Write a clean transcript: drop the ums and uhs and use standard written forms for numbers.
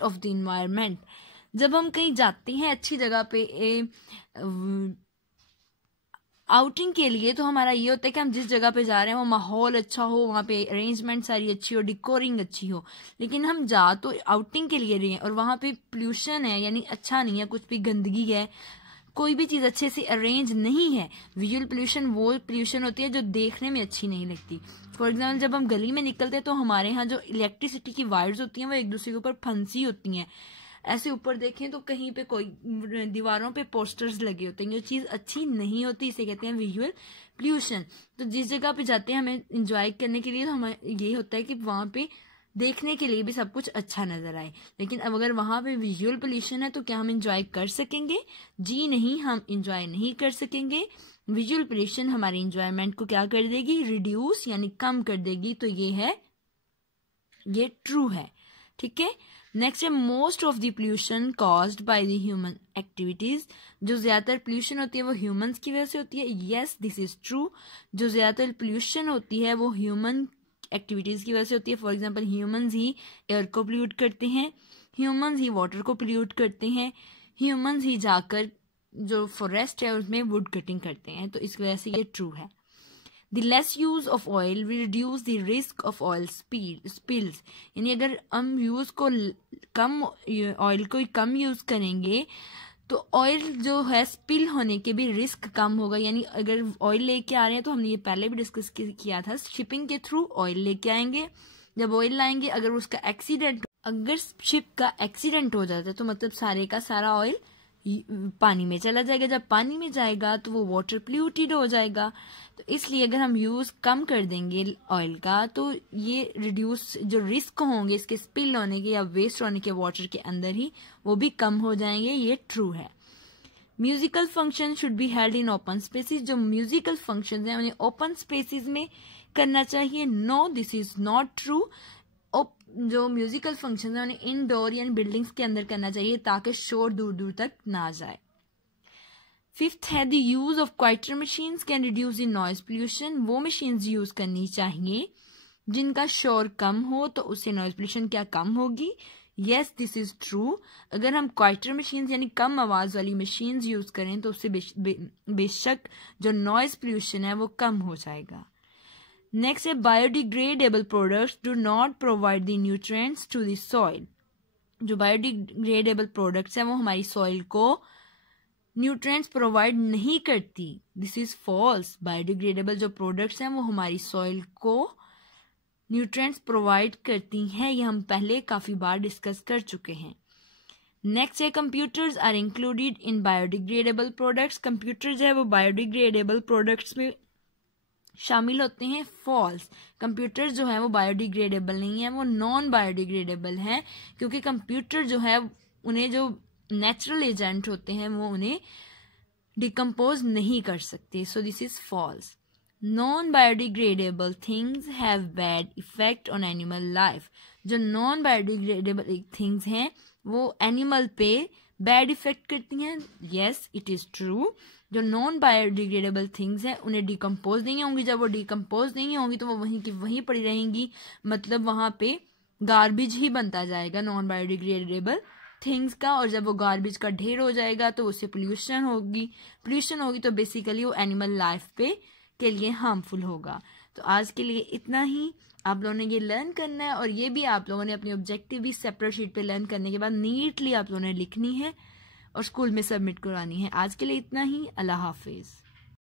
Of the environment. जब हम कहीं जाते हैं अच्छी जगह पे आउटिंग के लिए, तो हमारा ये होता है कि हम जिस जगह पे जा रहे हैं वो माहौल अच्छा हो, वहाँ पे अरेंजमेंट सारी अच्छी हो, डिकोरिंग अच्छी हो। लेकिन हम जा तो आउटिंग के लिए रहे हैं और वहाँ पे पोल्यूशन है, यानी अच्छा नहीं है, कुछ भी गंदगी है, कोई भी चीज अच्छे से अरेंज नहीं है। विजुअल पोल्यूशन वो पोल्यूशन होती है जो देखने में अच्छी नहीं लगती। फॉर एग्जाम्पल, जब हम गली में निकलते हैं तो हमारे यहाँ जो इलेक्ट्रिसिटी की वायर्स होती हैं वो एक दूसरे के ऊपर फंसी होती हैं। ऐसे ऊपर देखें तो कहीं पे कोई दीवारों पे पोस्टर्स लगे होते हैं, ये चीज अच्छी नहीं होती, इसे कहते हैं विजुअल पोल्यूशन। तो जिस जगह पे जाते हैं हमें इंजॉय करने के लिए, तो हमें ये होता है कि वहां पे देखने के लिए भी सब कुछ अच्छा नजर आए। लेकिन अब अगर वहां पे विजुअल पोल्यूशन है तो क्या हम इंजॉय कर सकेंगे? जी नहीं, हम इंजॉय नहीं कर सकेंगे। विजुअल पोल्यूशन हमारे इंजॉयमेंट को क्या कर देगी? रिड्यूस यानी कम कर देगी। तो ये ट्रू है। ठीक है। नेक्स्ट है most of the pollution caused by the human activities. जो ज्यादातर पोल्यूशन होती है वो ह्यूमंस की वजह से होती है। Yes, this is true. जो ज्यादातर पोल्यूशन होती है वो ह्यूमन एक्टिविटीज की वजह से होती है। For example, humans he air को पोल्यूट करते हैं, ह्यूमंस ही वाटर को पोल्यूट करते हैं, ह्यूमंस ही जाकर जो फॉरेस्ट है उसमें वुड कटिंग करते हैं। तो इस वजह से ये ट्रू है। The less use of oil will reduce the risk of oil spills. यानी अगर हम यूज को कम, ऑयल को कम यूज करेंगे तो ऑयल जो है स्पिल होने के भी रिस्क कम होगा। यानी अगर ऑयल लेके आ रहे हैं, तो हमने ये पहले भी डिस्कस किया था, शिपिंग के थ्रू ऑयल लेके आएंगे। जब ऑयल लाएंगे, अगर शिप का एक्सीडेंट हो जाता है तो मतलब सारे का सारा ऑयल पानी में चला जाएगा। जब पानी में जाएगा तो वो वाटर पोल्यूटेड हो जाएगा। तो इसलिए अगर हम यूज कम कर देंगे ऑयल का, तो ये रिड्यूस जो रिस्क होंगे इसके स्पिल होने के या वेस्ट होने के वाटर के अंदर ही, वो भी कम हो जाएंगे। ये ट्रू है। Musical function should be held in open spaces. जो म्यूजिकल फंक्शन है उन्हें ओपन स्पेसिस में करना चाहिए। No, this is not true. जो म्यूजिकल फंक्शन है उन्हें इनडोर यानी बिल्डिंग्स के अंदर करना चाहिए ताकि शोर दूर दूर तक ना जाए। फिफ्थ है the use of quieter machines can reduce the noise pollution. वो मशीन्स यूज करनी चाहिए जिनका शोर कम हो, तो उससे नॉइज पोल्यूशन क्या कम होगी? Yes, this is true. अगर हम क्वाइटर मशीन्स यानी कम आवाज वाली मशीन्स यूज करें तो उससे बेशक जो नॉइज पोल्यूशन है वो कम हो जाएगा। नेक्स्ट है biodegradable products do not provide the nutrients to the soil. जो बायोडिग्रेडेबल प्रोडक्ट्स हैं वो हमारी सॉइल को न्यूट्रिएंट्स प्रोवाइड नहीं करती। This is false. बायोडिग्रेडेबल जो प्रोडक्ट्स हैं वो हमारी सॉइल को न्यूट्रिएंट्स प्रोवाइड करती हैं। ये हम पहले काफी बार डिस्कस कर चुके हैं। नेक्स्ट है computers are included in biodegradable products. Computer जो है वो बायोडिग्रेडेबल प्रोडक्ट्स में शामिल होते हैं। फॉल्स। कंप्यूटर जो है वो बायोडिग्रेडेबल नहीं है, वो नॉन बायोडिग्रेडेबल है, क्योंकि कंप्यूटर जो है उन्हें जो नेचुरल एजेंट होते हैं वो उन्हें डिकम्पोज नहीं कर सकते। So this is false. Non biodegradable things have bad effect on animal life. जो नॉन बायोडिग्रेडेबल थिंग्स हैं वो एनिमल पे बैड इफेक्ट करती हैं। Yes, it is true. जो नॉन बायोडिग्रेडेबल थिंग्स हैं उन्हें डिकम्पोज नहीं होंगी। जब वो डिकम्पोज नहीं होंगी तो वो वहीं की वहीं पड़ी रहेंगी, मतलब वहां पे गार्बेज ही बनता जाएगा नॉन बायोडिग्रेडेबल थिंग्स का। और जब वो गार्बेज का ढेर हो जाएगा तो उससे पोल्यूशन होगी तो बेसिकली वो एनिमल लाइफ पे के लिए हार्मफुल होगा। तो आज के लिए इतना ही। आप लोगों ने ये लर्न करना है और ये भी आप लोगों ने अपनी ऑब्जेक्टिव भी सेपरेट शीट पे लर्न करने के बाद नीटली आप लोगों ने लिखनी है और स्कूल में सबमिट करवानी है। आज के लिए इतना ही। अल्लाह हाफिज।